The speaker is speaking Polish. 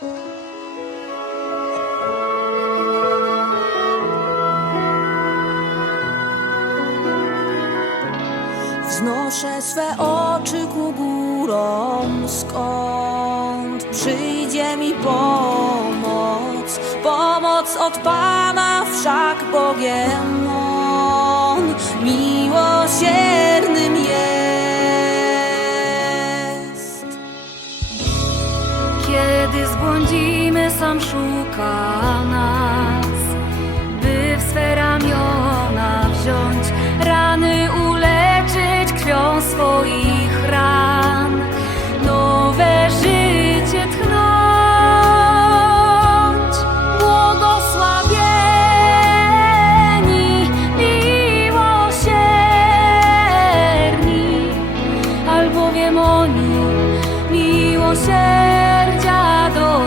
Wznoszę swe oczy ku górom, skąd przyjdzie mi pomoc. Pomoc od Pana wszak Bogiem On, miłosierdzie. Kiedy zbłądzimy, sam szuka nas, by w swe ramiona wziąć, rany uleczyć krwią swoich ran, nowe życie tchnąć. Błogosławieni, miłosierni, albowiem oni miłosierni,